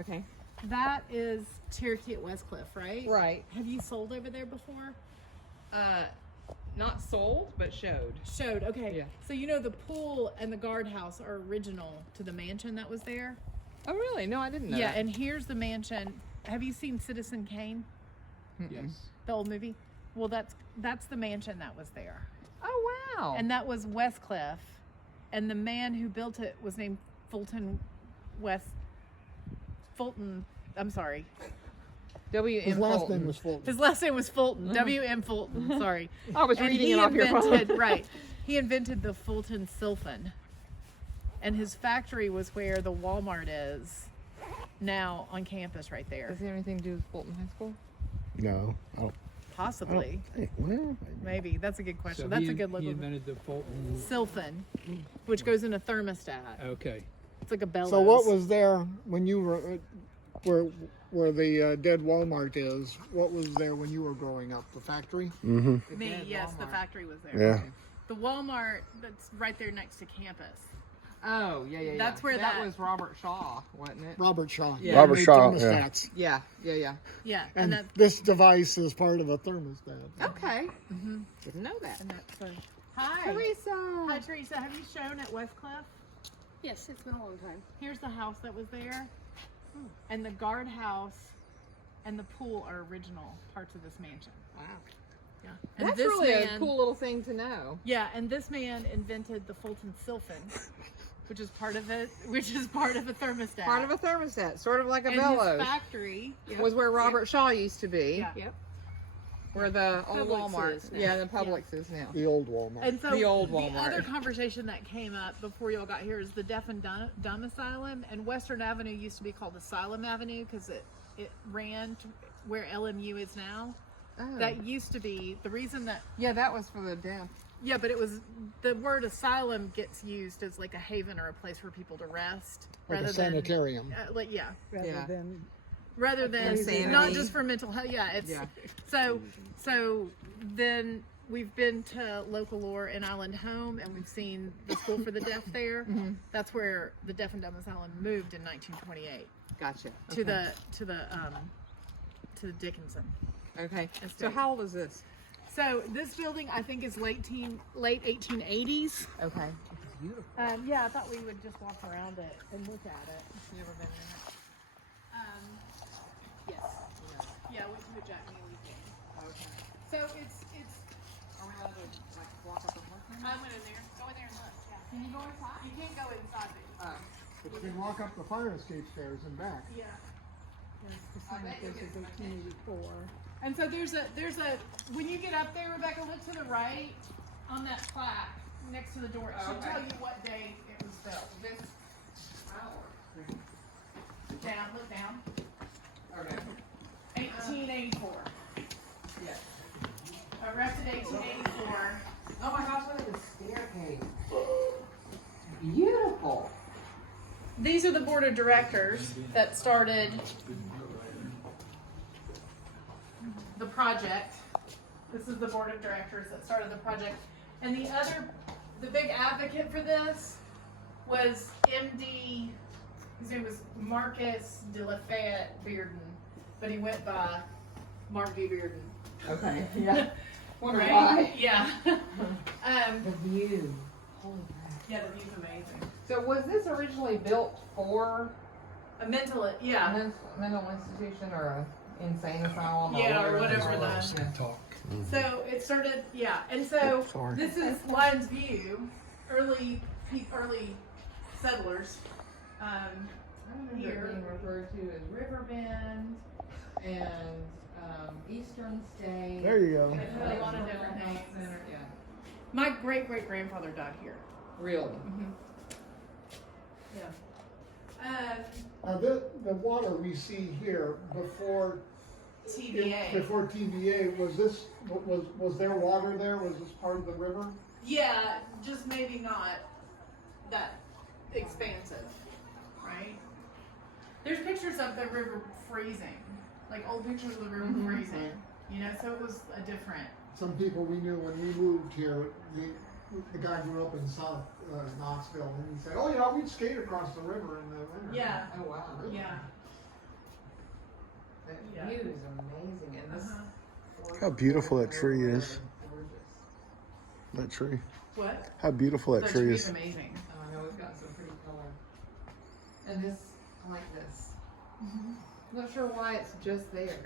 Okay. That is Cherokee at Westcliff, right? Right. Have you sold over there before? Not sold, but showed. Showed, okay. Yeah. So you know the pool and the guardhouse are original to the mansion that was there? Oh, really? No, I didn't know Yeah, that. and here's the mansion. Have you seen Citizen Kane? Yes. The old movie? Well, that's the mansion that was there. Oh, wow. And that was Westcliff. And the man who built it was named Fulton, I'm sorry. W.M. His last Fulton. name was Fulton. His last name was Fulton, W.M. Fulton, sorry. I was And reading he it off your phone. invented, right, he invented the Fulton Sylphin. And his factory was where the Walmart is now on campus right there. Does it have anything to do with Fulton High School? No. I don't Possibly. think. Well, Maybe. That's a good question. So That's he, a good he look. invented the Fulton. Sylphin, which goes in a thermostat. Okay. It's like a bellows. so what was there when you were where the dead Walmart is? What was there when you were growing up? The factory? Me, dead yes, the Walmart. factory was there. Yeah. The Walmart that's right there next to campus. Oh, yeah. That's where that that- was Robert Shaw, wasn't it? Robert Shaw. Yeah. They Robert made Shaw, thermostats. Yeah. Yeah, And that this device is part of a thermostat. Okay. Didn't know that. and that's Hi. Teresa. Hi Teresa, have you shown at Westcliff? Yes, it's been a long time. Here's the house that was there. And the guardhouse and the pool are original parts of this mansion. Wow. Yeah. And That's this really man, a cool little thing to know. Yeah, and this man invented the Fulton Sylphin, which is part of it, which is part of a thermostat. Part of a thermostat, sort of like a and bellows. his factory. Was where Robert Shaw used to be. Yeah. Yep. Where the old Publix Walmart. is now. Yeah, the Publix is now. The old Walmart. And so The old Walmart. the other conversation that came up before y'all got here is the Deaf and Dumb Asylum, and Western Avenue used to be called Asylum Avenue because it ran to where LMU is now. Oh. That used to be the reason that Yeah, that was for the deaf. yeah, but it was the word asylum gets used as like a haven or a place for people to rest like a rather sanitarium. than like yeah, Yeah. rather than Insanity. not just for mental health. Yeah, it's Yeah. so then we've been to Local Lore in Island Home and we've seen the school for the deaf there. That's where the Deaf and Dumb Asylum moved in 1928 Gotcha. to Okay. the Dickinson. Okay. So estate. how old is this? So this building I think is late 1880s. Okay. Yeah, I thought we would just walk around it and look at it. You've never been in it. Yes. Yeah, we went to a Jack Neely game. Okay. So it's. Are we allowed to like walk up the whole thing? I went in there. Go in there and look. Yeah. Can you go inside? You can't go inside. But But you can walk up the fire escape stairs and back. yeah. I bet you it's 1884. And so there's a when you get up there, Rebecca, look to the right on that plaque next to the door. It should Okay. tell you what date it was built. this. Down, look down. Okay. 1884. Yes. Erected 1884. Oh my gosh, look at the staircase. Beautiful. These are the board of directors that started the project. This is the board of directors that started the project. And the big advocate for this was MD, his name was Marcus de Lafayette Bearden, but he went by Mark V. Bearden. Okay. Yeah. Wonder Right? why. Yeah. The view. Holy crap. Yeah, the view's amazing. So was this originally built for A mental, a yeah. mental institution or a insane asylum? Yeah, or whatever whatever it was? Talk. So it started, yeah, and so Sorry. this is Lyons View, early settlers. I remember it Here. being referred to as Riverbend and Eastern State. There you go. They've had a lot of different names. Center, yeah. My great-great-grandfather died here. Really? Yeah. Now the water we see here before TVA. before TVA was there water there? Was this part of the river? Yeah, just maybe not that expansive, right? There's pictures of the river freezing, like old pictures of the river freezing. You know, so it was a different. Some people we knew when we moved here, the guy grew up in South Knoxville, and he said, "Oh yeah, we'd skate across the river in the winter." Yeah, Oh wow. yeah. view is amazing, and this. How beautiful that tree Gorgeous. is. That tree. What? How beautiful that The tree tree's is. amazing. Oh, I know, it's got some pretty color. And this, I like this. I'm not sure why it's just there.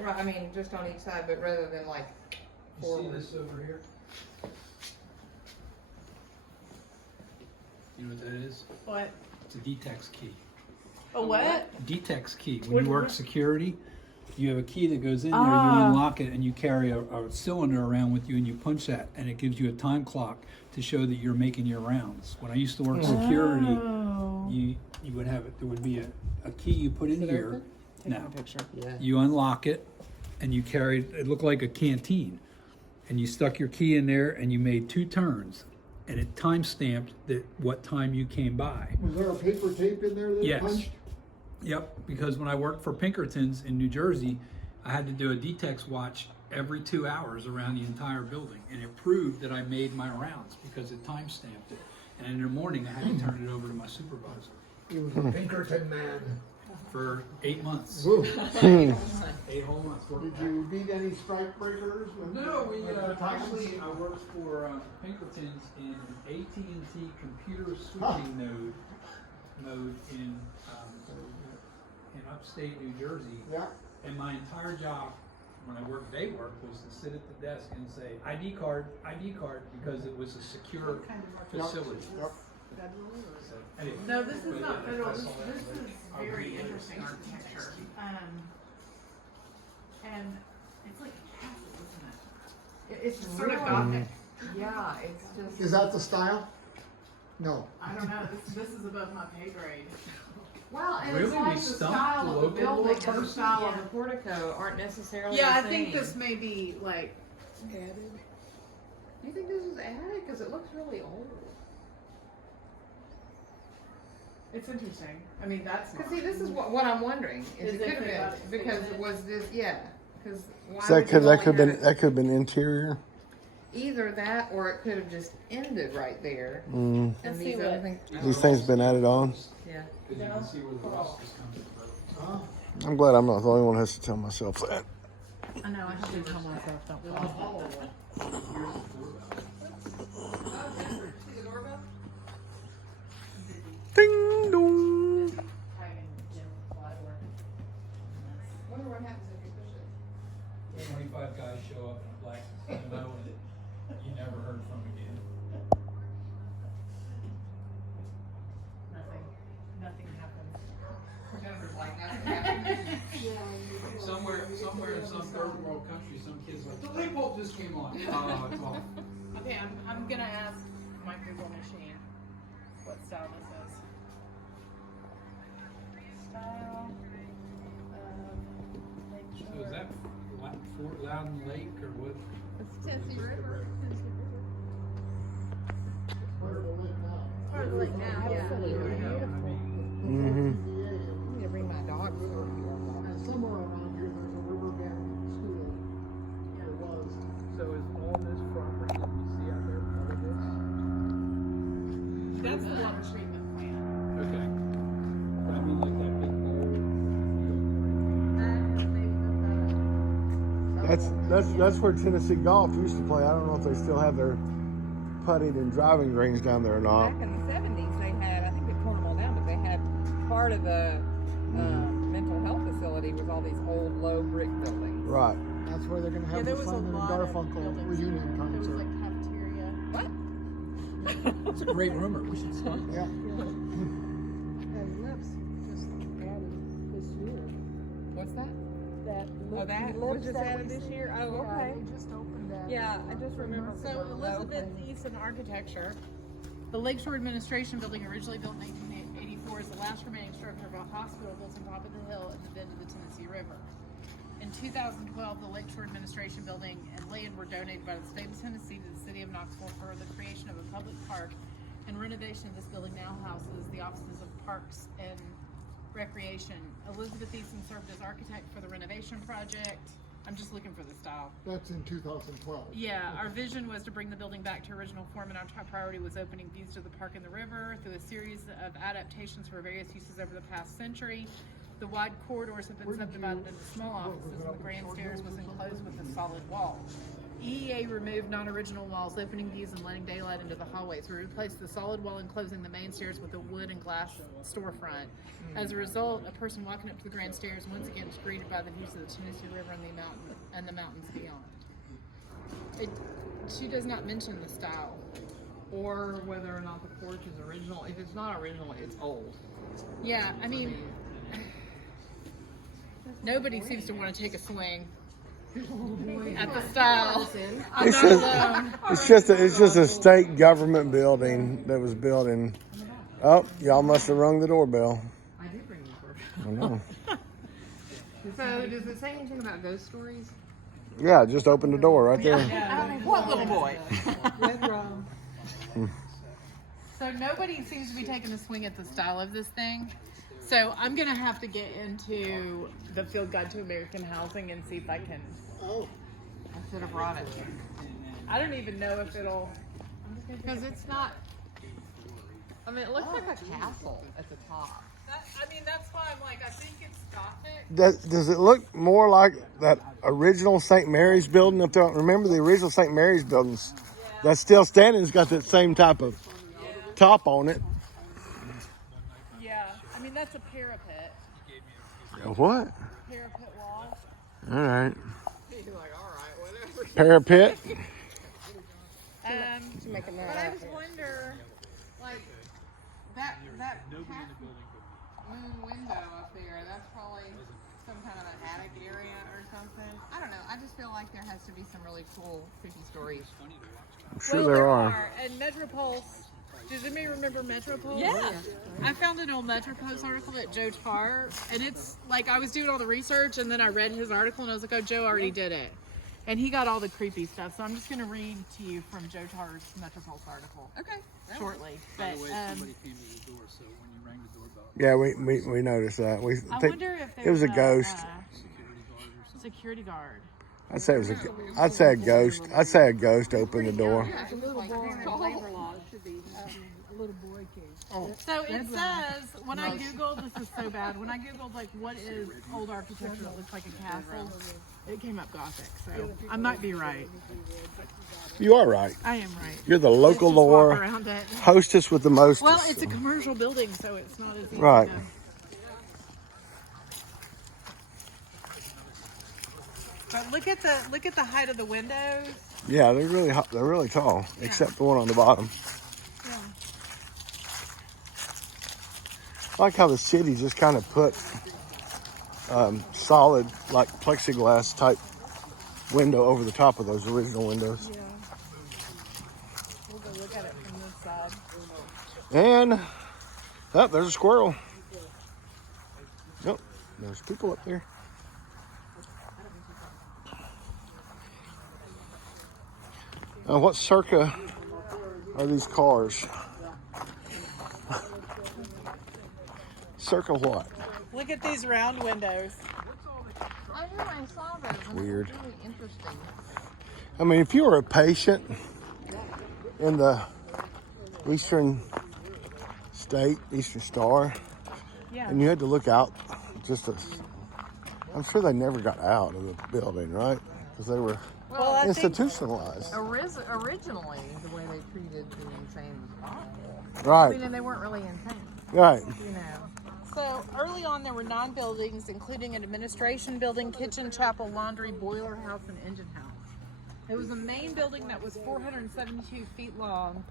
Right, I mean, just on each side, but rather than like You see forward. this over here? You know what that is? What? It's a DTEX key. A what? DTEX key. What When is you work that? security, you have a key that goes in there, Ah. you unlock it, and you carry a cylinder around with you, and you punch that, and it gives you a time clock to show that you're making your rounds. When I used to work security, Oh. you would have it. There would be a key you put in here. No, Yeah. you unlock it, and you carried. It looked like a canteen, and you stuck your key in there, and you made 2 turns, and it time stamped that what time you came by. Was there a paper tape in there that Yes. punched? Yep, because when I worked for Pinkerton's in New Jersey, I had to do a DTEX watch every 2 hours around the entire building, and it proved that I made my rounds because it time stamped it. And in the morning, I had to turn it over to my supervisor He was a Pinkerton man. for 8 months. Woo. 8 whole months. Did you beat any strike breakers? No, we With the times? actually I worked for Pinkerton's in AT&T computer switching mode in upstate New Jersey, Yeah. and my entire job when I worked day work was to sit at the desk and say ID card, because it was a secure facility. Yep. So, anyway, No, this is but not yeah, federal. I This saw that is later. I'll very read it. interesting architecture. And it's like a castle, isn't it? It's It's sort of really- gothic. Yeah, it's just. Is that the style? No. I don't know. This is above my pay grade. Well, and Really? it's like We the stumped style the of the local building and person? the style Yeah. of the portico aren't necessarily Yeah, I the think same. this may be like Added. Do you think this is added? Because it looks really old. it's interesting. I mean, that's Because not. see, this is what I'm wondering. Is Is it it could have for been the because basement? was this Because So that could have been interior. either that or it could have just ended right there. Mm. And Let's these see other what- things. These things been added on. Yeah. Because you can see where the rust is coming from. Huh? I'm glad I'm not the only one who has to tell myself that. I know. I have to tell myself don't fall. Here's the doorbell. See the doorbell? Ding dong. Wonder what happens if you push it. 25 guys show up in a black limo and you never heard from again. Nothing happens. Jennifer's like, nothing happened. Somewhere in some third world country, some kid's like, the light bulb just came on. Oh, it's off. Okay, I'm gonna ask my Google machine what style this is. Style of Lakeshore. So is that Fort Loudon Lake or what? It's Tennessee River. Where the lake now? Part of the lake now, yeah. Mm-hmm. I need to bring my dog over here. And somewhere around here, there's a river bend school. There was. So is all this property that we see out there part of this? That's the water treatment plant. Okay. But I mean like that big That's where Tennessee Golf used to play. I don't know if they still have their putting and driving range down there or not. Back in the 70s, they had, I think they torn them all down, but they had part of the mental health facility was all these old low brick buildings. Right. That's where they're gonna Yeah, have there the was a Simon and lot of Garfunkel buildings. reunion There was concert. like cafeteria. What? It's a great rumor. We should start. Yeah. And Lips just added this year. What's that? That Oh, that was just added this year? Oh, okay. They just opened that. Yeah, I just remember. So Elizabeth Easton Architecture, the Lakeshore Administration Building, originally built in 1884, is the last remaining structure of a hospital built on top of the hill at the bend of the Tennessee River. In 2012, the Lakeshore Administration Building and land were donated by the state of Tennessee to the city of Knoxville for the creation of a public park, and renovation of this building now houses the offices of Parks and Recreation. Elizabeth Easton served as architect for the renovation project. I'm just looking for the style. That's in 2012. Yeah, our vision was to bring the building back to original form, and our top priority was opening views to the park and the river through a series of adaptations for various uses over the past century. The wide corridors have been subdivided into small offices, and the grand stairs was enclosed with a solid wall. EEA removed non-original walls, opening views and letting daylight into the hallways. We replaced the solid wall enclosing the main stairs with a wood and glass storefront. As a result, a person walking up to the grand stairs once again is greeted by the views of the Tennessee River and the mountains beyond. She does not mention the style. Or whether or not the porch is original. If it's not original, it's old. Yeah, I mean, nobody seems to want to take a swing at the style. I'm It's not just, alone. it's just a state government building that was built in. Oh, y'all must have rung the doorbell. I did bring the porch. I know. So, does it say anything about ghost stories? Yeah, just open the door right there. What little boy? Red rum. So nobody seems to be taking a swing at the style of this thing. So I'm gonna have to get into the Field Guide to American Housing and see if I can. I should have brought it. I don't even know if it'll. Because it's not. I mean, it looks like a castle at the top. That's why I'm like, I think it's Gothic. Does it look more like that original St. Mary's building up there? Remember the original St. Mary's buildings? That's still standing. It's got that same type of top on it. Yeah, I mean that's a parapet. A what? Parapet wall. All right. You're like, all right, whatever. Parapet. But I just wonder, like that moon window up there. That's probably some kind of an attic area or something. I don't know. I just feel like there has to be some really cool, creepy stories. I'm sure there are. And Metropulse. Does anybody remember Metropulse? Yeah. I found an old Metropulse article at Joe Tar, and it's like I was doing all the research, and then I read his article, and I was like, oh, Joe already did it. And he got all the creepy stuff, so I'm just going to read to you from Joe Tar's Metropulse article. Okay. Shortly. By But, the way, somebody came to the door, so when you rang the doorbell, Yeah, we noticed that. I think wonder if it was a there's ghost. Security guard. I'd say it was I'd say a ghost. I'd say a ghost opened the door. It's a little boy in the labor law. It should be a little boy case. So it says, when I Googled, this is so bad, when I Googled, like, what is old architecture that looks like a castle, it came up Gothic, so I might be right. You are right. I am right. You're the Let's local just walk lore around it. hostess with the most. Well, it's a commercial building, so it's not as easy Right. to... But look at the height of the windows. Yeah, they're really tall, except the one on the bottom. Yeah. I like how the city just kind of put solid, like plexiglass type window over the top of those original windows. Yeah. We'll go look at it from this side. And oh, there's a squirrel. Nope, there's people up there. What circa are these cars? Circa what? Look at these round windows. I knew I saw those. And Weird. It was really interesting. I mean, if you were a patient in the Eastern State, Eastern Star, Yeah. and you had to look out, I'm sure they never got out of the building, right? Because they were Well, I think institutionalized. Originally, the way they treated the insane was awful. I Right, mean, and they weren't really insane, right. you know. so. Early on, there were 9 buildings, including an administration building, kitchen, chapel, laundry, boiler house, and engine house. It was a main building that was 472 feet long,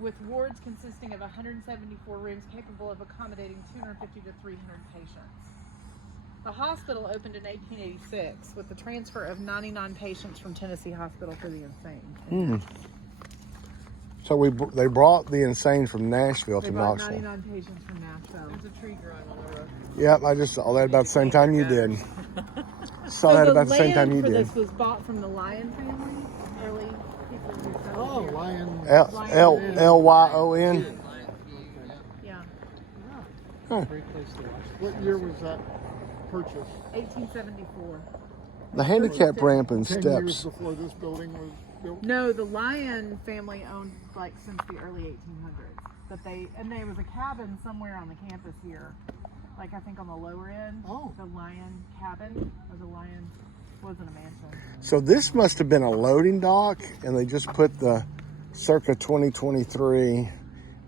with wards consisting of 174 rooms capable of accommodating 250 to 300 patients. The hospital opened in 1886 with the transfer of 99 patients from Tennessee Hospital for the Insane. So they brought the insane from Nashville They to brought Knoxville. 99 patients from Nashville. There's a tree growing on the roof. Yep, I just saw that about the same time you did. Saw So that the about the same time land you for did. this was bought from the Lyon family, early people who settled Oh, here. Lion. Lyon. Yeah, What year was that purchased? 1874. The handicap ramp and 10 years steps. before this building was built? No, the Lyon family owned like since the early 1800s. But there was a cabin somewhere on the campus here like I think on the lower end, Oh. the Lion Cabin, or the Lion, wasn't a mansion. So this must have been a loading dock, and they just put the circa 2023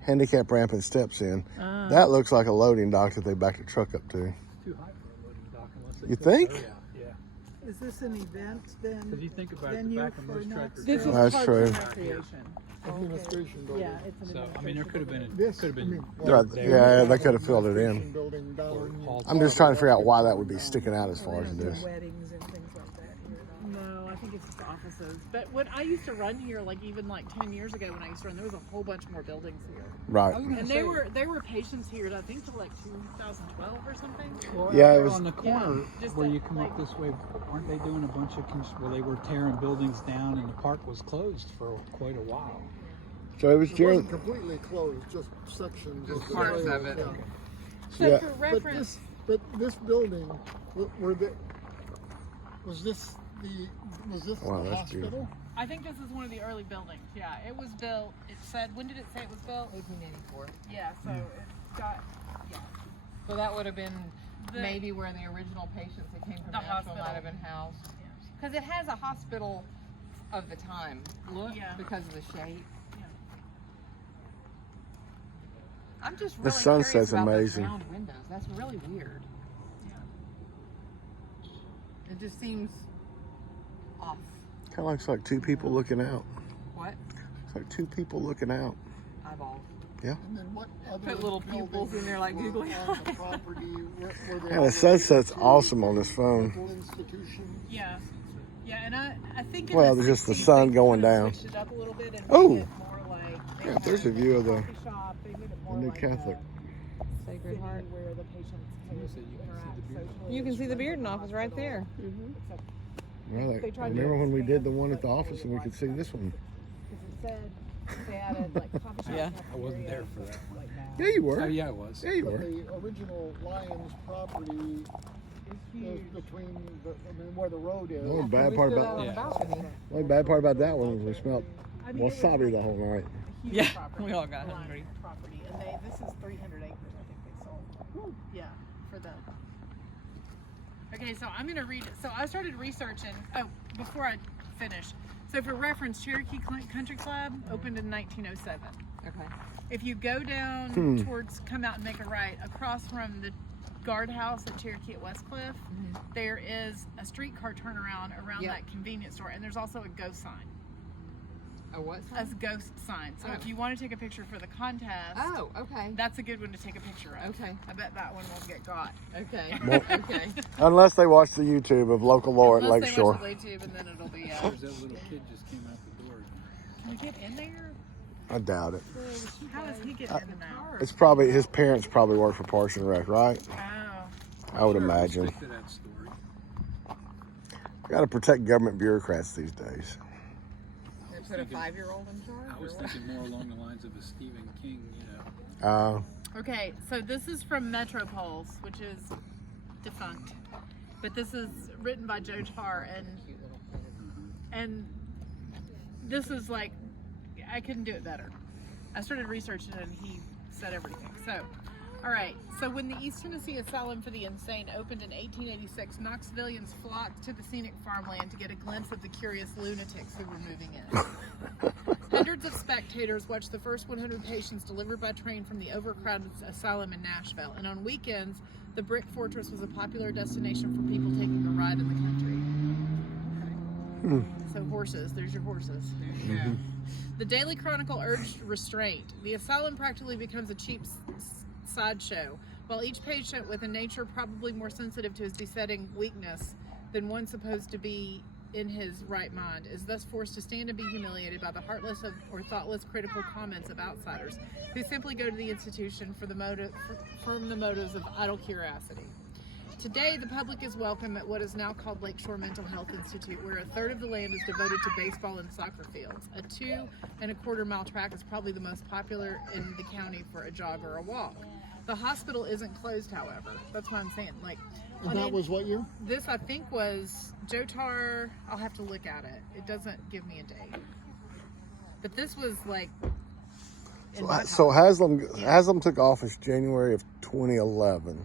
handicap ramp and steps in. That looks like a loading dock that they backed a truck up to. It's too high for a loading dock unless they You put a think? dirt out. Yeah. Is this an event then? Because you think about it, the Venue back of for most Knoxville? tractor This is trailers. That's Parks true. and Recreation. Administration building. Yeah, it's an So I mean, there could have been This, could have I been mean, Right, there. yeah, they could have filled it in. Building down. I'm just trying to figure out why that would be sticking out as far as it is. Weddings and things like that here at all. No, I think it's just offices. But when I used to run here, like even like 10 years ago when I used to run, there was a whole bunch more buildings here. Right. And they were patients here, I think, till like 2012 or something. Well, Yeah, out it there was- on the corner Yeah, just where that, you come up like- this way. Weren't they doing a bunch of where they were tearing buildings down and the park was closed for quite a while? So it was It during. wasn't completely closed, just sections. Just the parts trail, of it. yeah. So Yeah. for But reference, this building, were the, was this the Wow, the that's hospital? I think this is one of the early buildings. Yeah, it was built. It said, when did it say it was built? 1884. Yeah, so it's got, yeah. So that would have been The- maybe where the original patients that came from The Nashville hospital. might have been housed. Because it has a hospital of the time look Yeah. because of the shape. Yeah. I'm just The really sunset's curious about those amazing. round windows. That's really weird. It just seems off. Kind of looks like two people looking out. What? It's like two people looking out. Eyeballs. And then what other Put little pupils in there like buildings googly were on the property? Were they Yeah, all the sunset's related to awesome on this phone. medical institutions? Yeah. Yeah, and I think in Well, the there's just the 60s, sun they going kinda down. switched it up a little bit and Oh! made it more like they Yeah, had there's a view of the coffee shop. They made it more New like Catholic. a Sacred city Heart. where the patients could interact socially. You can see the Bearden office right there. Except Well, They tried to remember when we did the expand one at the like office and we could see this one? because it said they added like coffee shop. Yeah. I wasn't there for that one. Like that. Yeah, you Oh were. yeah, it was. Yeah, you But were. the original Lions property It's is huge. between where the road is. The only bad We part stood about out on the Yeah. balcony. the only bad part about that one was we smelled I mean, it was wasabi like the whole night. a huge Yeah, property, we all got Lions hungry. Property, and this is 300 acres. I think they sold. Yeah, for them. Okay, so I'm gonna read it. So I started researching. Oh, before I finish. So for reference, Cherokee Country Club opened in 1907. Okay. If you go down towards, come out and make a right, across from the guardhouse at Cherokee at Westcliff, there is a streetcar turnaround around Yep. that convenience store, and there's also a ghost sign. A what A sign? ghost sign. So if Oh. you want to take a picture for the contest, Oh, okay. that's a good one to take a picture of. Okay. I bet that one won't get got. Okay. Well- Okay. Unless they watch the YouTube of local law at Unless they Lakeshore. watch the YouTube, and then it'll be. There's that little kid just came out the door. Can we get in there? I doubt it. How is he getting in and out? It's probably his parents probably work for Parks and Rec, right? Oh. I would Sure, we'll imagine. stick to that story. Got to protect government bureaucrats these days. They put a 5-year-old in charge? I was or what? thinking more along the lines of a Stephen King, you know. Okay, so this is from Metropulse, which is defunct, but this is written by Joe Tar, and this is like, I couldn't do it better. I started researching it and he said everything. So, all right. So when the East Tennessee Asylum for the Insane opened in 1886, Knoxvillians flocked to the scenic farmland to get a glimpse of the curious lunatics who were moving in. Hundreds of spectators watched the first 100 patients delivered by train from the overcrowded asylum in Nashville. And on weekends, the Brick Fortress was a popular destination for people taking a ride in the country. So horses, there's your horses. Yeah. The Daily Chronicle urged restraint. The asylum practically becomes a cheap sideshow, while each patient with a nature probably more sensitive to his besetting weakness than one supposed to be in his right mind is thus forced to stand and be humiliated by the heartless or thoughtless critical comments of outsiders who simply go to the institution for from the motives of idle curiosity. Today, the public is welcome at what is now called Lakeshore Mental Health Institute, where a third of the land is devoted to baseball and soccer fields. A 2.25 mile track is probably the most popular in the county for a jog or a walk. The hospital isn't closed, however. That's what I'm saying. Like, And that was what year? this, I think, was Joe Tar. I'll have to look at it. It doesn't give me a date. But this was like. in my So time. Haslam took office January of 2011.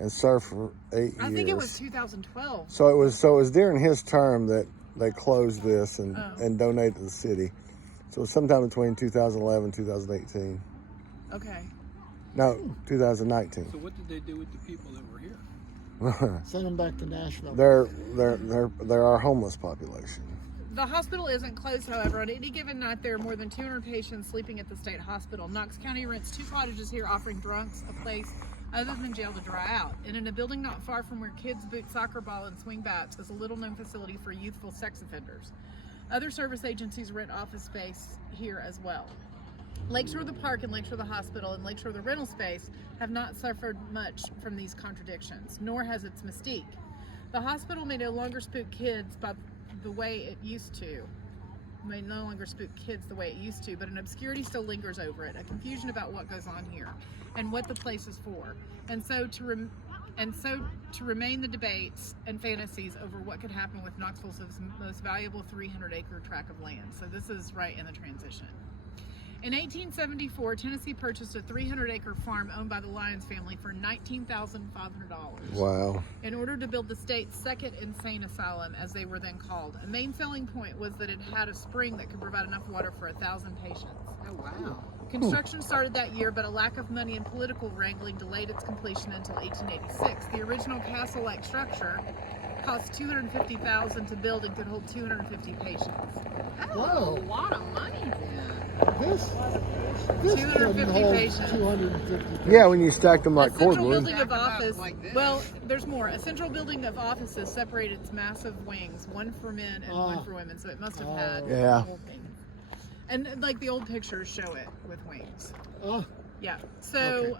and served for 8 years. I think it was 2012. So it was during his term that they closed this and donated to the city. So it was sometime between 2011 2018. Okay. No, 2019. So what did they do with the people that were here? Send them back to Nashville. They're our homeless population. The hospital isn't closed, however. On any given night, there are more than 200 patients sleeping at the state hospital. Knox County rents 2 cottages here, offering drunks a place other than jail to dry out. And in a building not far from where kids boot soccer ball and swing bats is a little-known facility for youthful sex offenders. Other service agencies rent office space here as well. Lakeshore the Park and Lakeshore the Hospital and Lakeshore the rental space have not suffered much from these contradictions, nor has its mystique. The hospital may no longer spook kids by the way it used to. May no longer spook kids the way it used to, but an obscurity still lingers over it, a confusion about what goes on here and what the place is for. And so to remain the debates and fantasies over what could happen with Knoxville's most valuable 300-acre tract of land. So this is right in the transition. In 1874, Tennessee purchased a 300-acre farm owned by the Lyons family for $19,500. Wow. In order to build the state's second insane asylum, as they were then called. A main selling point was that it had a spring that could provide enough water for 1,000 patients. Oh, wow. Construction started that year, but a lack of money and political wrangling delayed its completion until 1886. The original castle-like structure cost $250,000 to build and could hold 250 patients. That's Whoa. a lot of money then. This 250 couldn't hold patients. 250 Yeah, when you stacked them like A central cordwood. building of office. Like this. Well, there's more. A central building of offices separated its massive wings, one for men and one for women. So it must have had Yeah. the whole thing. And like the old pictures show it with wings. Oh, Yeah. So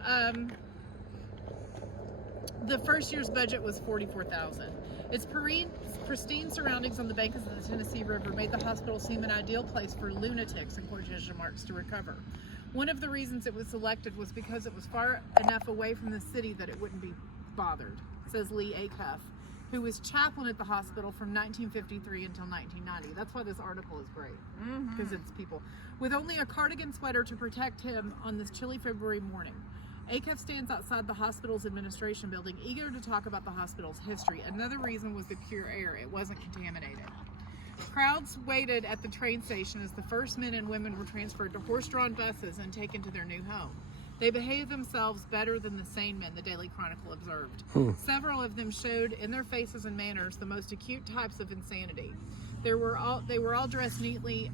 the first year's budget was $44,000. Its pristine surroundings on the banks of the Tennessee River made the hospital seem an ideal place for lunatics in quotation marks to recover. One of the reasons it was selected was because it was far enough away from the city that it wouldn't be bothered, says Lee Acuff, who was chaplain at the hospital from 1953 until 1990. That's why this article is great, because it's people. With only a cardigan sweater to protect him on this chilly February morning. Acuff stands outside the hospital's administration building, eager to talk about the hospital's history. Another reason was the pure air. It wasn't contaminated. Crowds waited at the train station as the first men and women were transferred to horse-drawn buses and taken to their new home. They behaved themselves better than the sane men, the Daily Chronicle observed. Several of them showed in their faces and manners the most acute types of insanity. They were all dressed neatly,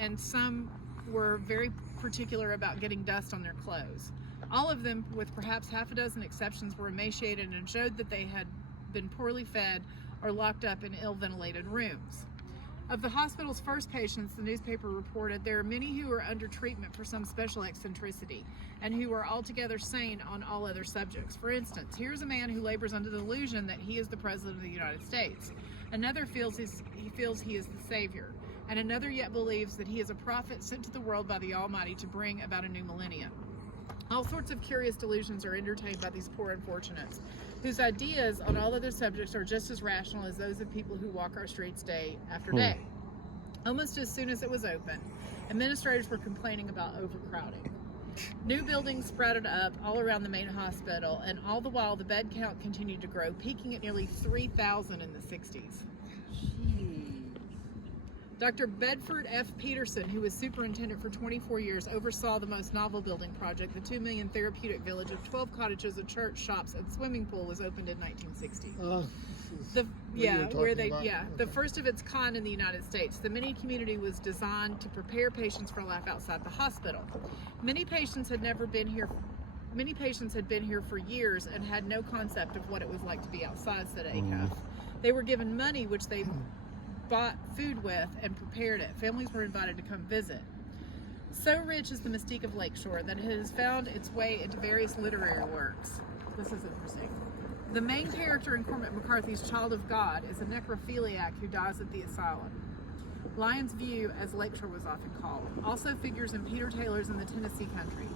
and some were very particular about getting dust on their clothes. All of them, with perhaps half a dozen exceptions, were emaciated and showed that they had been poorly fed or locked up in ill-ventilated rooms. Of the hospital's first patients, the newspaper reported, there are many who are under treatment for some special eccentricity and who are altogether sane on all other subjects. For instance, here's a man who labors under the illusion that he is the President of the United States. Another feels he is the Savior. And another yet believes that he is a prophet sent to the world by the Almighty to bring about a new millennium. All sorts of curious delusions are entertained by these poor unfortunates, whose ideas on all other subjects are just as rational as those of people who walk our streets day after day. Almost as soon as it was open, administrators were complaining about overcrowding. New buildings sprouted up all around the main hospital, and all the while the bed count continued to grow, peaking at nearly 3,000 in the 60s. Dr. Bedford F. Peterson, who was superintendent for 24 years, oversaw the most novel building project. The 2 million therapeutic village of 12 cottages, a church, shops, and swimming pool was opened in 1960. The first of its kind in the United States. The mini community was designed to prepare patients for life outside the hospital. Many patients had been here for years and had no concept of what it was like to be outside, said Acuff. They were given money, which they bought food with and prepared it. Families were invited to come visit. So rich is the mystique of Lakeshore that it has found its way into various literary works. This is interesting. The main character in Cormac McCarthy's Child of God is a necrophiliac who dies at the asylum. Lion's View, as Lakeshore was often called, also figures in Peter Taylor's In the Tennessee Country.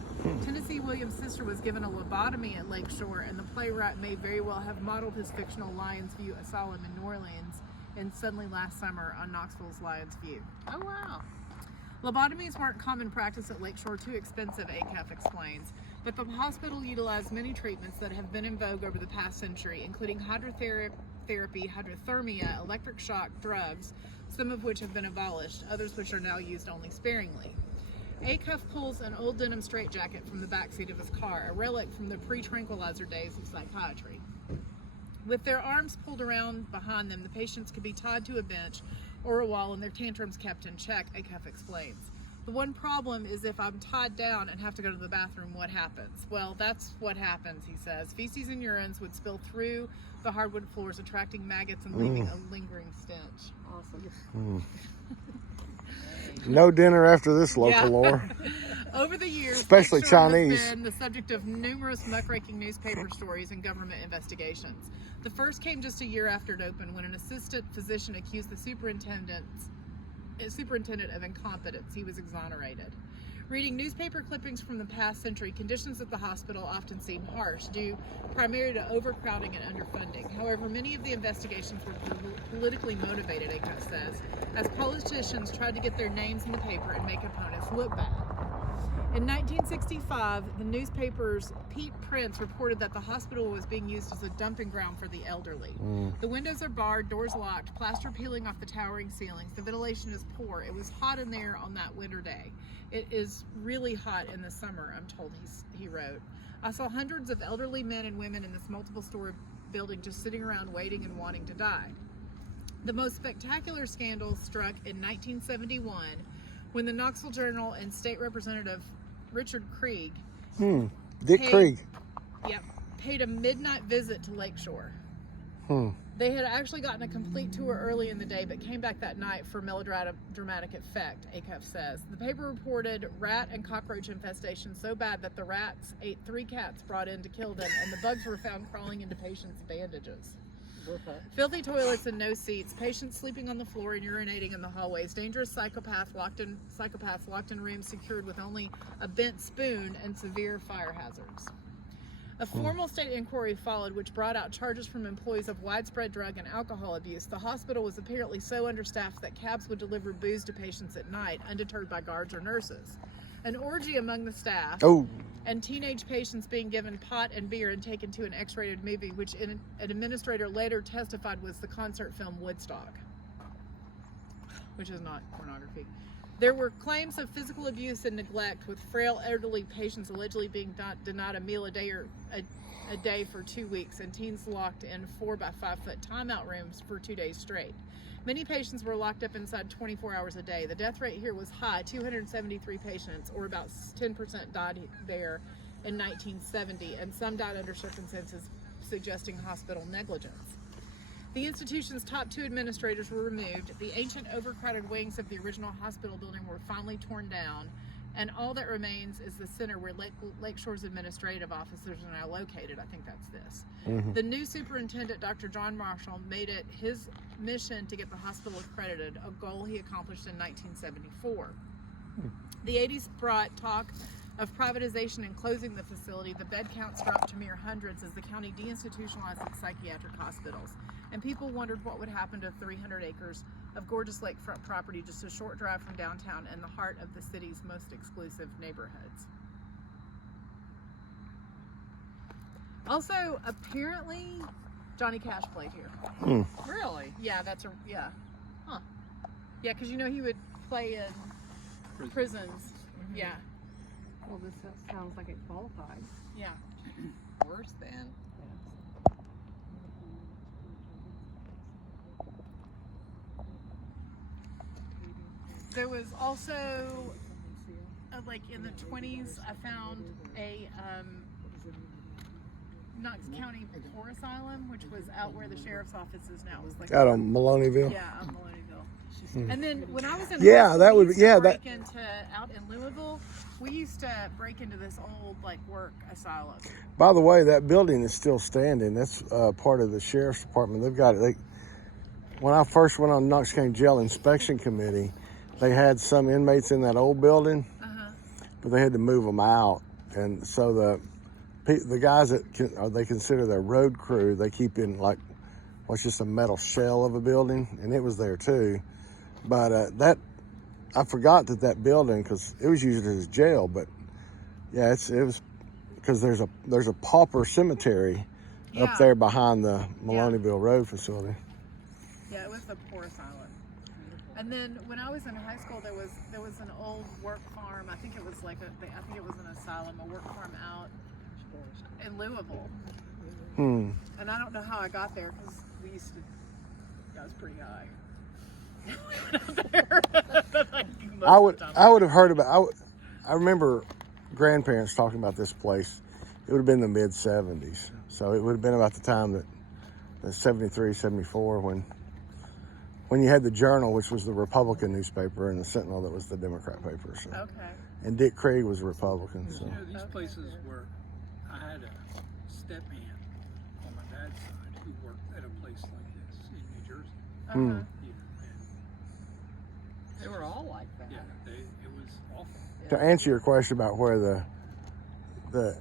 Tennessee Williams' sister was given a lobotomy at Lakeshore, and the playwright may very well have modeled his fictional Lion's View asylum in New Orleans and Suddenly Last Summer on Knoxville's Lion's View. Oh, wow. Lobotomies weren't common practice at Lakeshore, too expensive, Acuff explains. but the hospital utilized many treatments that have been in vogue over the past century, including hydrotherapy, hydrothermia, electric shock, drugs, some of which have been abolished, others which are now used only sparingly. Acuff pulls an old denim straitjacket from the backseat of his car, a relic from the pre-tranquilizer days of psychiatry. With their arms pulled around behind them, the patients could be tied to a bench or a wall and their tantrums kept in check, Acuff explains. The one problem is if I'm tied down and have to go to the bathroom, what happens? Well, that's what happens, he says. Feces and urines would spill through the hardwood floors, attracting maggots and leaving a lingering stench. Awesome. No dinner after this local lore. Over the years, Especially Lakeshore Chinese. has been the subject of numerous muckraking newspaper stories and government investigations. The first came just a year after it opened, when an assistant physician accused the superintendent of incompetence. He was exonerated. Reading newspaper clippings from the past century, conditions at the hospital often seem harsh, due primarily to overcrowding and underfunding. However, many of the investigations were politically motivated, Acuff says, as politicians tried to get their names in the paper and make opponents look bad. In 1965, the newspaper's Pete Prince reported that the hospital was being used as a dumping ground for the elderly. The windows are barred, doors locked, plaster peeling off the towering ceilings. The ventilation is poor. It was hot in there on that winter day. It is really hot in the summer, I'm told, he wrote. I saw hundreds of elderly men and women in this multiple-story building just sitting around waiting and wanting to die. The most spectacular scandal struck in 1971 when the Knoxville Journal and State Representative Richard Krieg paid a midnight visit to Lakeshore. They had actually gotten a complete tour early in the day, but came back that night for melodramatic effect, Acuff says. The paper reported rat and cockroach infestation so bad that the rats ate 3 cats brought in to kill them, and the bugs were found crawling into patients' bandages. Filthy toilets and no seats, patients sleeping on the floor and urinating in the hallways, dangerous psychopaths locked in rooms secured with only a bent spoon, and severe fire hazards. A formal state inquiry followed, which brought out charges from employees of widespread drug and alcohol abuse. The hospital was apparently so understaffed that cabs would deliver booze to patients at night, undeterred by guards or nurses. An orgy among the staff, and teenage patients being given pot and beer and taken to an X-rated movie, which an administrator later testified was the concert film Woodstock, which is not pornography. There were claims of physical abuse and neglect, with frail elderly patients allegedly being denied a meal a day for 2 weeks, and teens locked in 4 by 5 foot timeout rooms for 2 days straight. Many patients were locked up inside 24 hours a day. The death rate here was high. 273 patients, or about 10%, died there in 1970, and some died under circumstances suggesting hospital negligence. The institution's top 2 administrators were removed. The ancient, overcrowded wings of the original hospital building were finally torn down, and all that remains is the center where Lakeshore's administrative offices are now located. I think that's this. The new superintendent, Dr. John Marshall, made it his mission to get the hospital accredited, a goal he accomplished in 1974. The 80s brought talk of privatization and closing the facility. The bed counts dropped to mere hundreds as the county deinstitutionalized its psychiatric hospitals, and people wondered what would happen to 300 acres of gorgeous lakefront property just a short drive from downtown and the heart of the city's most exclusive neighborhoods. Also, apparently, Johnny Cash played here. Really? Yeah, yeah. Huh. Yeah, because he would play in prisons. Yeah. Well, this sounds like it qualifies. Yeah. Worse than. There was also, like in the 20s, I found a Knox County Poor Asylum, which was out where the sheriff's office is now. It was like Out on Maloneyville. Yeah, on Maloneyville. And then when I was in out in Louisville, we used to break into this old work asylum. By the way, that building is still standing. That's part of the sheriff's department. They've got it. When I first went on Knox County Jail Inspection Committee, they had some inmates in that old building, but they had to move them out. And so the guys that they consider their road crew, they keep in what's just a metal shell of a building, and it was there too. But I forgot that building, because it was used as jail. But yeah, it was because there's a pauper cemetery Yeah. up there behind the Maloneyville Road facility. Yeah, it was the poor asylum. And then when I was in high school, there was an old work farm. I think it was like I think it was an asylum, a work farm out in Louisville. Hmm. And I don't know how I got there because we used to. I was pretty high. I would have heard about. I remember grandparents talking about this place. It would have been the mid 70s, so it would have been about the time that the 73, 74 when you had the Journal, which was the Republican newspaper, and the Sentinel, that was the Democrat paper. So. Okay. And Dick Craig was a Republican. So. You know, these places were, I had a step aunt on my dad's side who worked at a place like this in New Jersey. Uh-huh. Hmm. Yeah, and They were all like that. yeah, it was awful. To answer your question about where the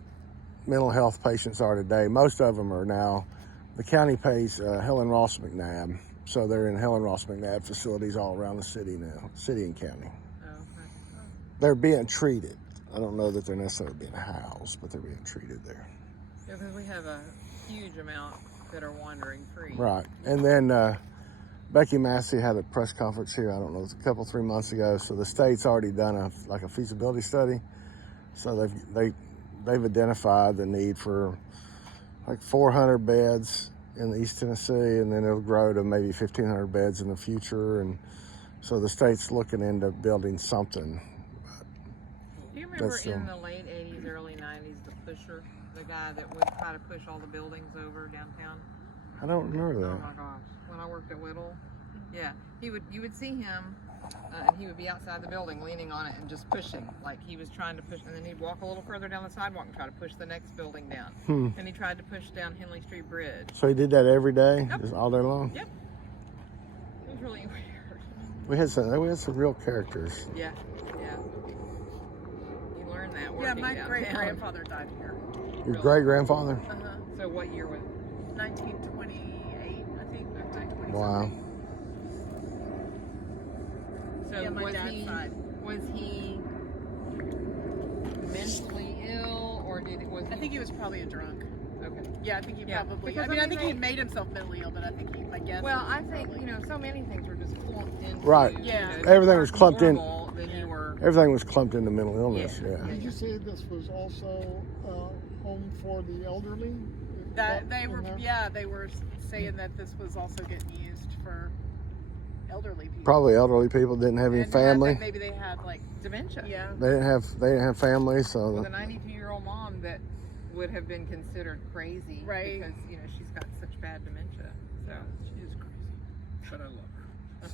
mental health patients are today, most of them are now, the county pays Helen Ross McNabb, so they're in Helen Ross McNabb facilities all around the city now, city and county. Oh, okay. They're being treated. I don't know that they're necessarily being housed, but they're being treated there. Yeah, because we have a huge amount that are wandering free. Right. And then Becky Massey had a press conference here, I don't know, a couple, 3 months ago. So the state's already done a feasibility study. So they've identified the need for like 400 beds in East Tennessee, and then it'll grow to maybe 1,500 beds in the future. And so the state's looking into building something. Do you remember That's, in the late 80s, early 90s, the pusher, the guy that would try to push all the buildings over downtown? I don't remember Oh that. my gosh. When I worked at Whittle, yeah, you would see him, and he would be outside the building leaning on it and just pushing, like he was trying to push, and then he'd walk a little further down the sidewalk and try to push the next building down. And he tried to push down Henley Street Bridge. So he did that every day, Yep. just all day long? Yep. It was really weird. We had some real characters. Yeah, yeah. You learn that Yeah, working my downtown. great grandfather died here. Your great grandfather? Uh-huh. So what year was 1928, I think. 1927. Wow. So Yeah, my was dad's he side. was he mentally ill, or was he? I think he was probably a drunk. Okay. Yeah, I think he Yeah, probably. because, I mean, I I mean, think he made himself mentally ill, but I think my guess. Well, is I think probably- so many things were just clumped into. Right. Yeah. if Everything you was weren't clumped in. normal, Then you were. Everything was clumped into mental illness. Yeah. Yeah. Did you say this was also home for the elderly? That they were. In there? Yeah, they were saying that this was also getting used for elderly people. Probably elderly people didn't have any And I think family. maybe they had like Dementia. yeah. They didn't have family, so With a 92-year-old mom that would have been considered crazy, Right. Because she's got such bad dementia. So She is crazy, but I love her.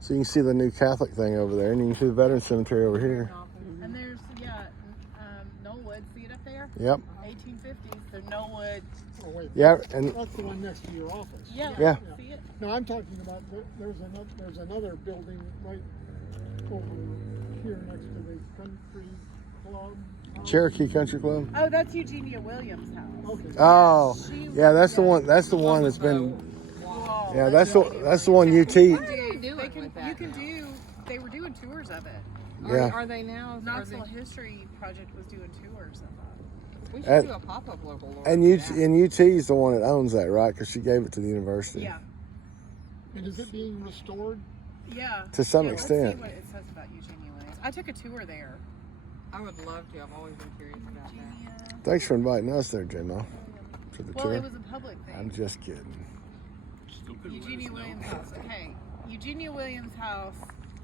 so you can see the new Catholic thing over there, and you can see the Veterans Cemetery over here. And there's Knollwood. See it up there? Yep. 1850s. So Knollwood. Oh, wait. Yeah, and That's the one next to your office. Yeah. See it? No, I'm talking about there's another building right over here next to the country club. Cherokee Country Club. Oh, that's Eugenia Williams' house. Okay. Oh, She- yeah, that's the one. That's the one that's been. Whoa, Yeah, that's the one UT. What are they doing They can, with that? you can now? do. They were doing tours of it. Yeah. Are they now? Are Knoxville they, History Project was doing tours of it. we should And- do a pop-up local. Lord And for that. UT's the one that owns that, right? Because she gave it to the university. Yeah, And is it being restored? yeah. To some Yeah, extent. Let's see what it says about Eugenia Williams. I took a tour there. I would love to. I've always been curious about that. Eugenia. Thanks for inviting us there, J-Mo, to the Well, tour. it was a public thing. I'm just kidding. Still couldn't let Eugenia us know. Williams' house. Okay. Eugenia Williams' house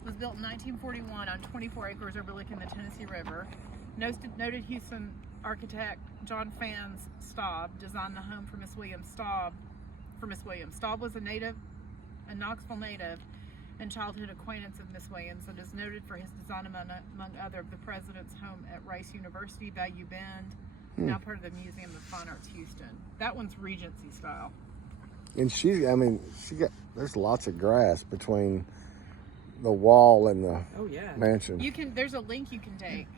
was built in 1941 on 24 acres overlooking the Tennessee River. Noted Houston architect John Fans Staub designed the home for Miss Williams. Staub was a Knoxville native and childhood acquaintance of Miss Williams, and is noted for his design among other of the president's home at Rice University, Bayou Bend, now part of the Museum of Fine Arts Houston. That one's Regency style. And there's lots of grass between the wall and the Oh yeah. mansion. There's a link you can take.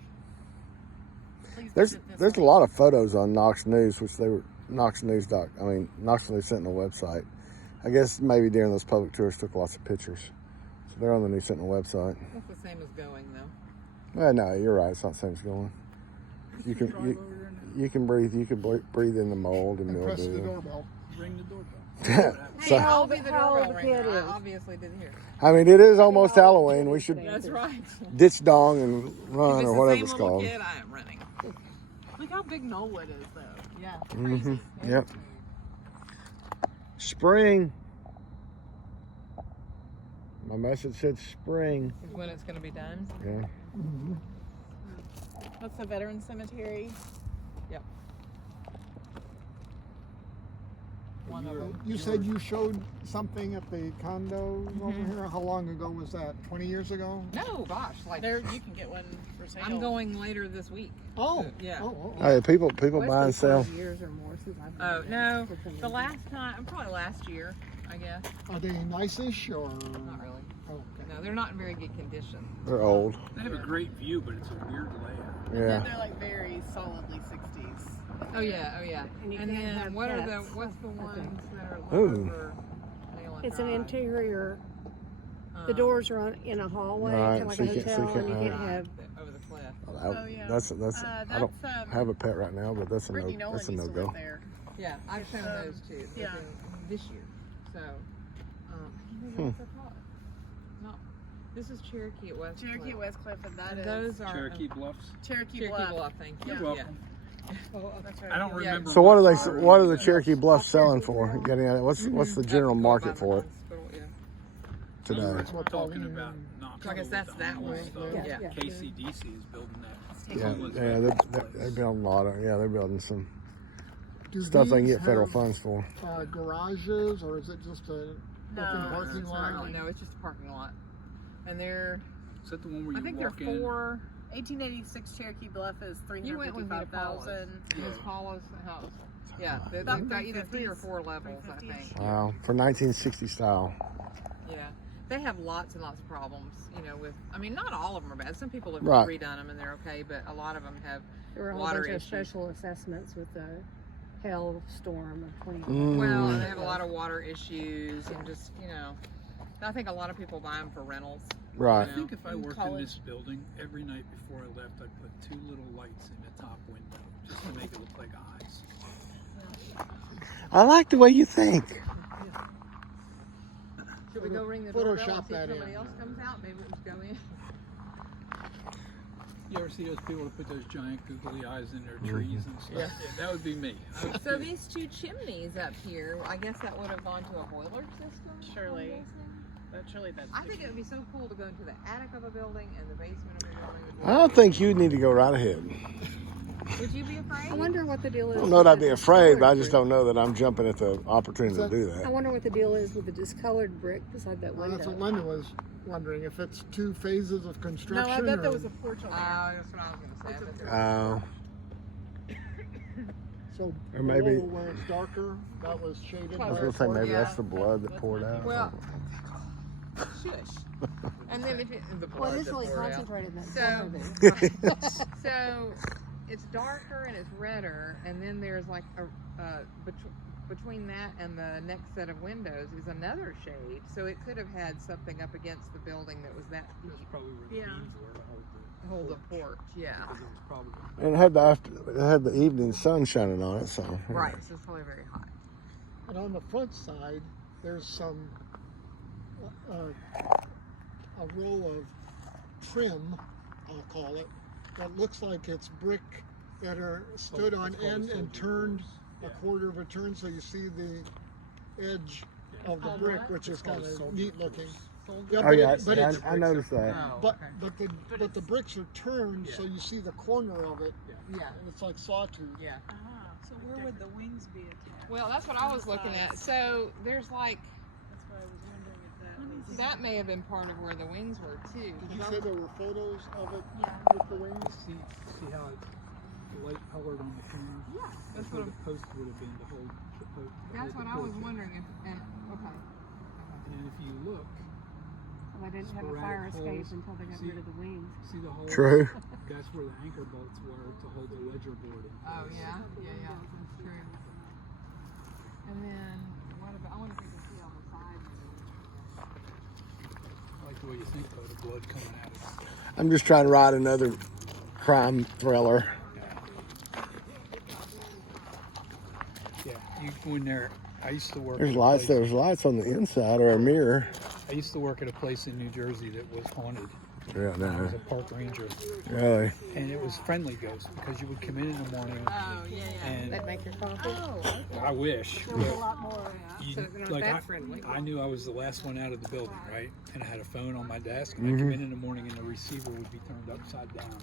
Please There's visit this a link. lot of photos on Knox News, which they were Knoxville News Sentinel website. I guess maybe during those public tours took lots of pictures. So they're on the News Sentinel website. That's the same as going though. Well, no, you're right. It's not the same as going. You can you can breathe. You can breathe in the mold and And press the mildew. doorbell. Ring the doorbell. Hey, So, I'll be the how old doorbell the kid ringer. I is? obviously didn't hear. I mean, it is almost Halloween. We should That's right. ditch dong and run If it's or the whatever same it's little called. kid, I am running. Look how big Knollwood is, though. Yeah. Mm-hmm. Yep. Spring. My message said spring. Is when it's going to be done. Yeah. That's the veteran cemetery. Yep. One of them. You said you showed something at the condo over here. How long ago was that? 20 years ago? No, gosh, like There, you can get one for sale. I'm going later this week. Oh, Yeah. Oh, Hey, people buy and sell. 5 years or more since I've been Oh there. no, the last time, probably last year, I guess. Are they nice-ish or? Not really. Oh, okay. No, they're not in very good condition. They're old. They have a great view, but it's a weird layout. Yeah. They're like very solidly 60s. Oh yeah, oh yeah. And you And can't then have what's the pets, ones that are Ooh. over Nail and It's an Drive? interior. The Um, doors are on, in a hallway, Right, kind of like so a you can't- so you hotel, and you can't- can't have. over the cliff. Oh, yeah. That's I don't That's have a pet right now, but that's a Brittany no. Nolan That's a used no to live go. there. Yeah, I've shown those too. They've yeah. been this year. So, I can't remember what they're called. No, this is Cherokee at West. Cherokee Cliff. West Cliff, and that And is those are Cherokee Bluffs. Cherokee Cherokee Bluff. Bluff. Thank you. You're welcome. That's right. I don't Yeah. remember. So what are much they? about What are it. the Cherokee Bluffs selling for? Getting at it. What's the general Up market by the for it hospital, yeah. In other today? words, we're talking about Knoxville. So I guess that's with the that homeless way. stuff. Yeah. Yeah. KCDC is building that. Yeah, homeless yeah, veterans they're place. building a lot of. Yeah, they're building some Do stuff they can these get federal have, funds for. Garages, or is it just a open parking it's lot? not- No, it's just a parking lot. And they're, Is that the one where I you think they're walk in? 1886 Cherokee Bluff is You went with me to Paula's. 355,000. Miss Paula's house. Yeah, About they've got either 3 or 350s. 4 levels, I 350s. think. Wow, for 1960 style. Yeah, they have lots and lots of problems. You know, with I mean, not all of them are bad. Some people have Right. redone them and they're okay, but a lot of them have. There were a whole Water bunch of issues. special assessments with the hail storm of 20. Well, and they Mm. have a lot of water issues and just I think a lot of people buy them for rentals. Right. I think if I In worked in college. this building, every night before I left, I'd put 2 little lights in the top window just to make it look like eyes. I like the way you think. Should we go ring the Photoshop doorbell and see if that somebody in. else comes out? Maybe we'll just go in. You ever see those people that put those giant googly eyes in their trees and stuff? Yeah. That would be me. I would So do- these 2 chimneys up here, I guess that would have gone to a boiler system. Surely. I'm guessing? But surely that's. I think it would be so cool to go into the attic of a building and the basement of a building. I don't think you need to go right ahead. Would you be afraid? I wonder what the deal is. I don't know that I'd with be the afraid, but I discolored just brick. don't know that I'm jumping at the opportunity to do I that. wonder what the deal is with the discolored brick beside that Well, that's what window. Linda was wondering, if it's 2 phases of No, construction. I bet or, there was a porch on there. That's what I was going to say. I bet there was- so or maybe- below where it's darker, that was shaded. I was by gonna a say maybe Yeah. that's the blood that poured out. Well, shush. And then if it, the blood Well, it is that really poured out. concentrated in that So- corner there. So it's darker and it's redder, and then there's like between that and the next set of windows is another shade. So it could have had something up against the building that was that That's deep. probably where the Yeah. beams were to Hold the porch, yeah. because it was probably. And it had the evening sun shining on it, so. Right, so it's probably very hot. And on the front side, there's some a row of trim, I'll call it, that looks like it's brick that are stood on It's called end and soldier turned doors. a quarter of a turn, so you see the edge of the called brick, what? which is It's called kind of soldier neat doors. looking. Oh but yeah, it- but yeah, it's- I noticed that. Oh, But okay. but the bricks are turned, so Yeah. you see the corner of it, Yeah, and it's like sawtooth. yeah. So where would the wings be attached? Well, that's what I was looking at. So there's like That's what I was wondering if that was. that may have been part of where the wings were too. Did you say there were photos of it with the wings? See how it's light colored on the corner? Yeah, That's that's where what the post would have been to hold. that's what I was wondering. If and okay. And if you look, Well, they didn't have a fire Sporadic escape holes. until they got See- rid of the wings. see the holes? True. That's where the anchor bolts were to hold the ledger board in Oh place. yeah, yeah, that's true. And then what about? I wonder if you can see on the side. I like the way you think though, the blood coming out of it. I'm just trying to write another crime thriller. when there, I used to work. There's at a lights. place- There's lights on the inside or a mirror. I used to work at a place in New Jersey that was haunted. Yeah, I no. was a park ranger, Really? and it was friendly ghosts because you would come in the morning Oh, yeah, yeah. and They'd make your coffee. I wish. There was a lot more. You, So they're not like that friendly. I knew I was the last one out of the building, right? And I had a phone on my desk, and I'd come in the morning, and the receiver would be turned upside down,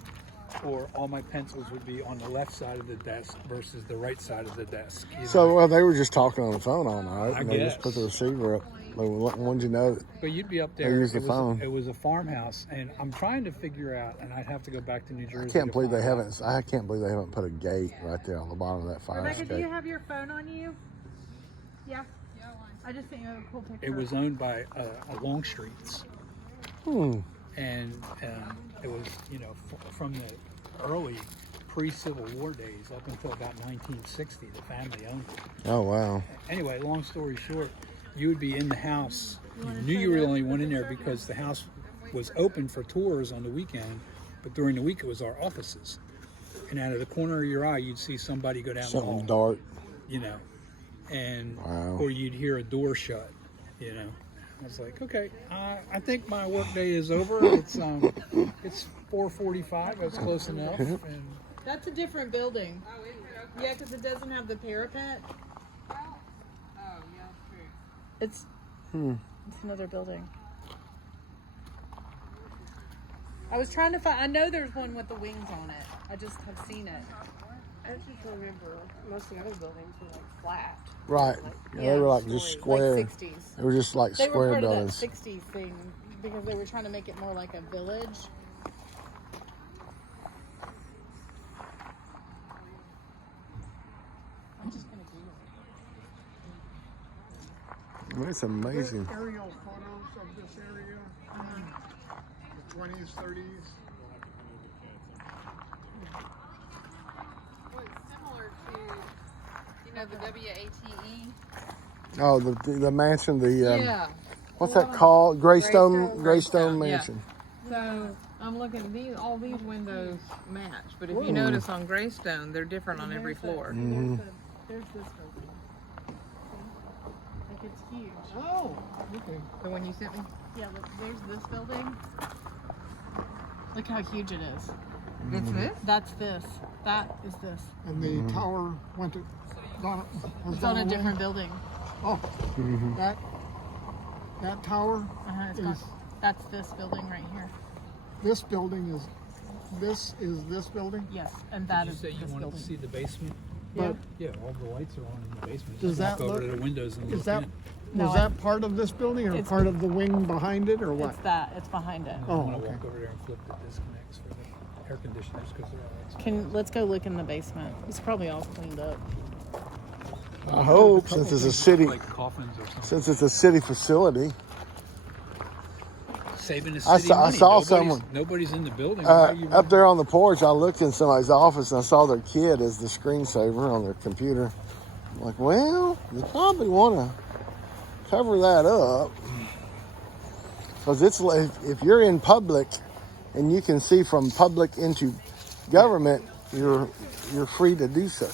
or all my pencils would be on the left side of the desk versus the right side of the desk. You know? So, well, they were just talking on the phone all night. I And they just put guess. the receiver up. Like, when you know that But you'd be up They there. use the it was, phone. It was a farmhouse, and I'm trying to figure out, and I'd have to go back to New Jersey. I can't to believe they find out. haven't. I can't believe they haven't put a gate right there on the bottom of that fire Rebecca, do escape. you have your phone on you? Yeah. I just sent you a cool picture. It was owned by Longstreets, Hmm. and it was, you know, from the early pre-Civil War days up until about 1960, the family owned it. Oh wow. Anyway, long story short, you would be in the house. You knew you were the only one in there because the house was open for tours on the weekend, but during the week it was our offices. And out of the corner of your eye, you'd see somebody go down the hall, Something dark. you know, and Wow. or you'd hear a door shut, you know. I was like, okay, I think my work day is over. It's 4:45. That's close enough. And That's a different building. Yeah, because it doesn't have the parapet. Oh, yeah, true. It's Hmm. it's another building. I was trying to find. I know there's one with the wings on it. I just have seen it. I just remember most of the other buildings were like flat. Right. Yeah, they were like just square. Like 60s. They were just like They were square part buildings. of that 60s thing because they were trying to make it more like a village. I'm just gonna Google it. I mean, it's amazing. Aerial photos of this area, the 20s, 30s. Well, it's similar to, you know, the WATE. Oh, the mansion. The Yeah. what's that called? Greystone Greystone, yeah. Mansion. So I'm looking, all these windows match, but if you Ooh. notice on Greystone, they're different on every floor. Mm-hmm. There's this building. Like it's huge. Oh, okay. The one you sent me? Yeah, look, there's this building. Look how huge it is. It's this? That's this. That is this. And the tower went to, has It's gone on a away? different building. Oh, that tower, It's gone. Is- That's this building right here. this building is this building? Yes, and that did you is say you this wanted building. to see the basement? But Yeah, all the lights are on in the basement. Does Just walk that over look- to the windows and is look that, in. No, was that part of this building or it's- part of the wing behind it or what? It's that. It's behind it. I Oh, want to okay. walk over there and flip the disconnects for the air conditioners because they're all Let's go look in the basement. It's probably all cleaned up. I hope since it's a city, like coffins or something. since it's a city facility. Saving the I city saw- I money. saw Nobody's- someone- Nobody's in the building. Why are you Up there on the porch, I looked in somebody's office and I saw their kid as the screensaver on their computer. I'm like, well, you probably want to cover that up because it's like if you're in public and you can see from public into government, you're free to do so.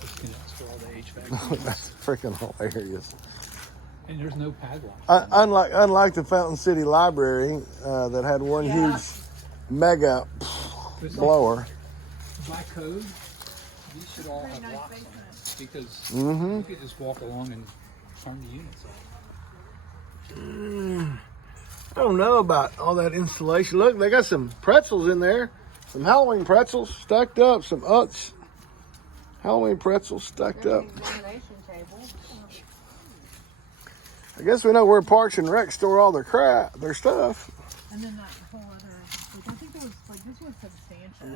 disconnects for all the HVAC units. That's freaking hilarious. And there's no padlock. Unlike the Fountain City Library that had one huge mega This blower. by code, these should all have locks because Mm-hmm. you could just walk along and turn the units off. I don't know about all that installation. Look, they got some pretzels in there. Some Halloween pretzels stacked up. Some Utz Halloween pretzels stacked up. Examination table. I guess we know where Parks and Rec store all their crap, their stuff. And then that whole other. Like, I think it was like this was substantial.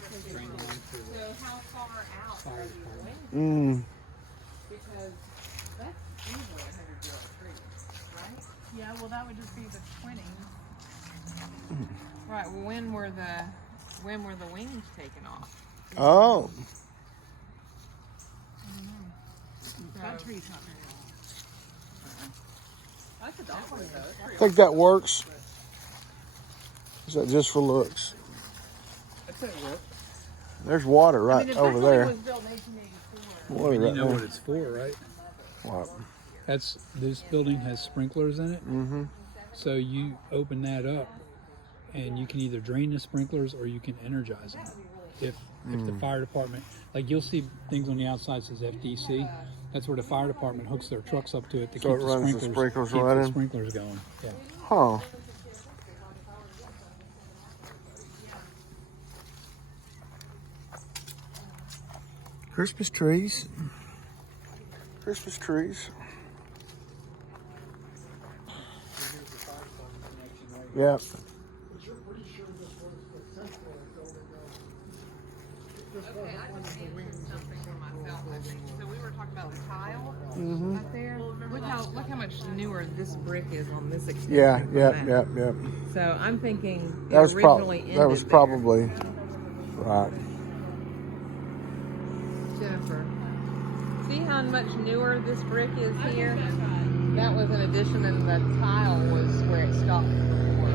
So how far out are you going? Mm. Because that's easily 100-year-old trees, right? Yeah, well, that would just be the 20. Right, well, when were the wings taken off? Oh, That tree's not very old. I could definitely vote. I think that works. Is that just for looks? There's water right over there. Was built 1884. Water You right know there. what it's for, right? What? This building has sprinklers in it. Mm-hmm. So you open that up, and you can either drain the sprinklers or you can energize them. If the fire department, like you'll see things on the outside says FDC, that's where the fire department hooks their trucks up to it to So keep it runs the sprinklers keep right the in? sprinklers going. Yeah. Huh. Christmas trees. Christmas trees. Yeah. Okay, I just answered something for myself, I think. So we were talking about the tile Mm-hmm. up there. Look how much newer this brick is on this extension. Yeah. from Yep. that. Yep. Yep. So I'm thinking it That was originally that was ended probably right. Jennifer, see how much newer this brick is here? That was an addition, and the tile was where it stopped before.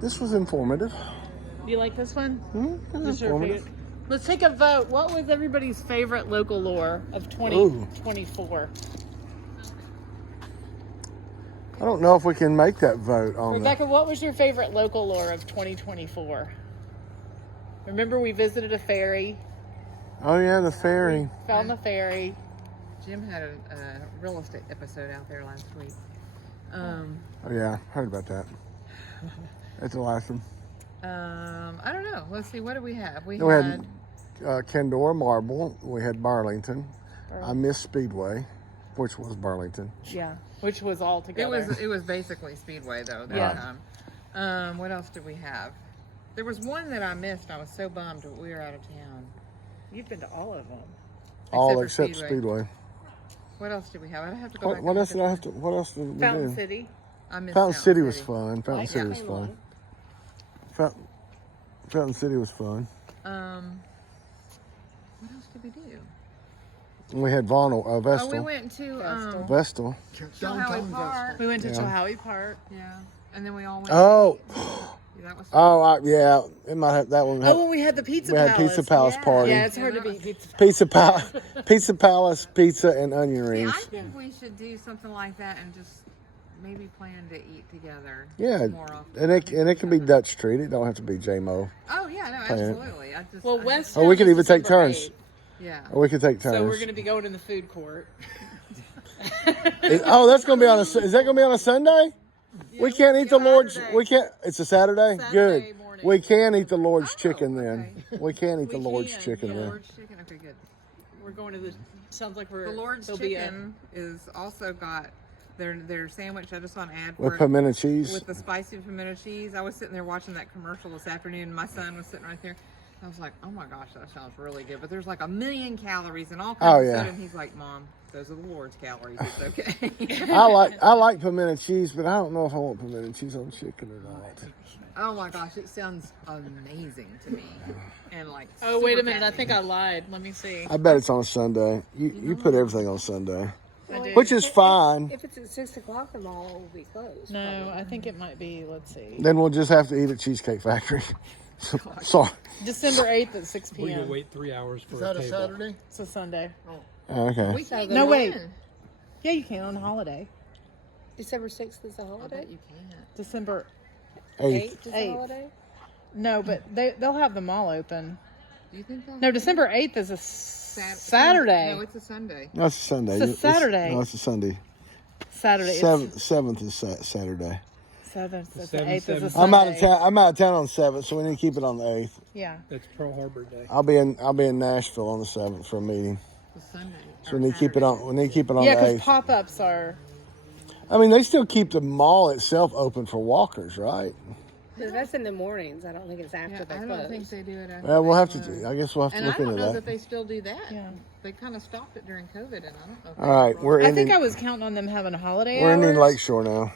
This was informative. Do you like this one? Hmm? It was This your informative. favorite? Let's take a vote. What was everybody's favorite local lore of 2024? I don't know if we can make that vote on that. Rebecca, what was your favorite local lore of 2024? Remember we visited a ferry, Oh yeah, the ferry. found the ferry. Jim had a real estate episode out there last week. Oh yeah, heard about that. That's the last one. I don't know. Let's see. What do we have? We We had had Kendora Marble. We had Burlington. I missed Speedway, which was Burlington. Yeah, which was all together. it was basically Speedway though that Yeah. time. What else did we have? There was one that I missed. I was so bummed that we were out of town. You've been to all of them. All for except Speedway. What else did we have? I have to go back. What and else look did at I have to? What else did we Fountain do? City. I missed Fountain City was fun. Fountain Like City that. was fun. Fountain City was fun. What else did we do? And we had Vestal. Oh, we went to Vestal. Chilhowie Park. We went to Yeah. Chilhowie Park. Yeah, and then we all went. Oh, Yeah, that was fun. oh, yeah. It might have that one. Oh, and we had the Pizza we had Palace. Pizza Palace party. Yeah, it's hard to beat Pizza Pizza Palace, pizza and onion See, rings. I think we should do something like that and just maybe plan to eat together. Yeah, more often. and it can be Dutch Street. It don't have to be JMO. Oh yeah, no, Plan it. absolutely. I just Well, I West. Oh, we could even take December turns. 8th. yeah. Or we could take turns. So we're going to be going in the food court. Oh, that's going to be on a. Is that going to be on a Sunday? We can't eat the Lord's. Saturday. We can't. It's a Saturday. Saturday Good. morning. We can eat the Lord's Oh, chicken then. We can eat the We Lord's can, chicken yeah. then. Lord's chicken. Okay, good. We're going to the. Sounds like we're. The Lord's there'll be a- chicken is also got their sandwich. I just saw an ad for With it pimento cheese. with the spicy pimento cheese. I was sitting there watching that commercial this afternoon, and my son was sitting right there. I was like, oh my gosh, that sounds really good. But there's like 1,000,000 calories and all kinds Oh, of yeah. soda. And he's like, Mom, those are the Lord's calories. It's okay. I like pimento cheese, but I don't know if I want pimento cheese on chicken or not. Oh my gosh, it sounds amazing to me. And like, Oh, wait a super minute. I fattening. think I lied. Let me see. I bet it's on Sunday. You put everything on Sunday, I do. which is fine. If it's at 6 o'clock, the mall will be closed. No, I think it might be. Let's see. Then we'll just have to eat at Cheesecake Factory. Sorry. December 8th at 6 We p.m. could wait 3 hours for Is that a a table. Saturday? It's a Sunday. Okay. We can't No, go wait. in. Yeah, you can on a holiday. December 6th is a I holiday? bet you can't. December. 8th. 8th is a 8th. holiday? No, but they'll have the mall open. Do you think they'll No, December 8th is a Saturday. No, it's a Sunday. No, it's a Sunday. It's a Saturday. No, it's a Sunday. Saturday. Seventh is Saturday. 7th. The The 8th is a 7th. Sunday. I'm out of town. I'm out of town on the 7th, so we need to keep it on the 8th. Yeah. That's Pearl Harbor Day. I'll be in Nashville on the 7th for a meeting. It's a Sunday. So we need to keep it on. We need to keep it on Yeah, the because 8th. pop-ups are. I mean, they still keep the mall itself open for walkers, right? But that's in the mornings. I don't think it's after Yeah, they I close. don't think they do it after. Well, we'll they have to. close. I guess we'll have to And look I don't into know that. that they still do that. Yeah. They kind of stopped it during COVID, and I don't know. If All right, we're I ending. think I was counting on them having a holiday We're ending hours. Lakeshore now.